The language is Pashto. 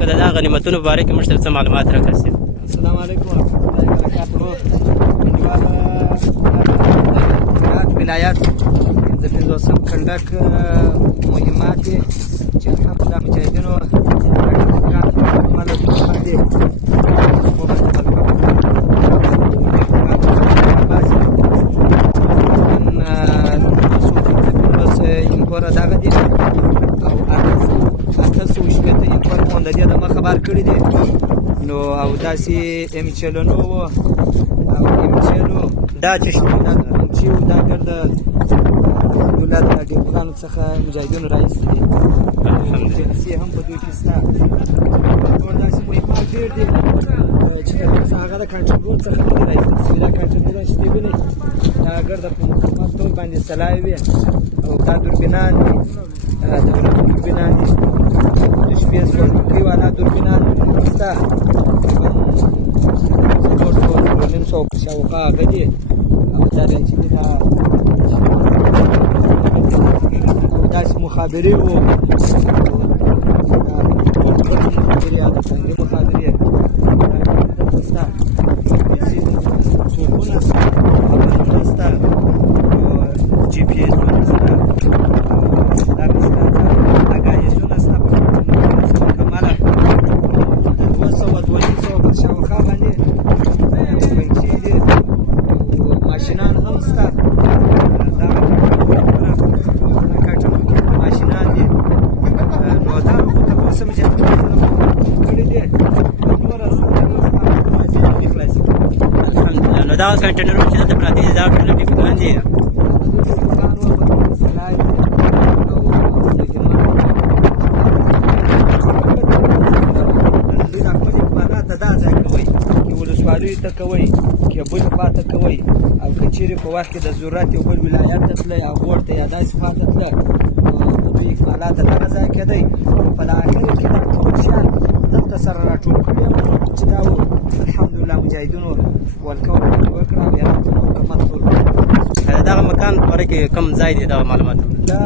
که د دغه غنیمتونو په باره کې موږ سره څه معلومات راکړئ. السلام علیکم ورحمة الله وبرکاته. هرات ولایت 55 کنډک مهمات دي چې الحمدلله مجاهدینو دغه دي او 880 انکور مونږ د دې د مخه بار کړي دي نو او داسې امچلونو او امچلو دا چې دا ګرد دولت د ډیپلانو څخه مجاهدینو راایستي دي جلسې هم په دوی کې شته نور داسې مهمات ډېر دي چې هغه د کنټرول څخه نه دي راایستل شوي دا کنټرول چې دی وینئ دا ګرده په مکمل ډول باندې سلاوي وي او دا دوربینان دي د ورځو دوربینان دي د شپې سپوږمکۍ والا دوربینان شته څلور نیم سوه په شاوخوا هغه دي او دا چې دي دا او داسې مخابرې وو مخابرې هغه څنګه مخابرې دلته شته څوکونه خبرونه شته جي پي ایسونه شته دغه شته اګایزونه شته په مکمله د 200 په شاوخوا باندې بنچې دي ماشینان هم شته دغه کټونکي ماشینان دي نو دا خو تاسو مجاهدینو کړي دي نور الحمدلله. نو دغه کنټینرونه چې دلته پراته دي دا ټول ډیپوګان دي. ولسوالیو ته کوئ کیبل خوا ته کوئ او که چیرې په وخت کې د ضرورت یو بل ولایت ته تلئ او غور ته یا داسې خوا ته تله دوی اکمالات د دغه ځای کېدی په اخر کې دا ټول شیان دلته سره راټول کړي چې دا و الحمدلله مجاهدینو ولکول وکړه او هرات ته مکمل ټول دغه مکان په باره کې کوم ځای دی دغه معلومات دا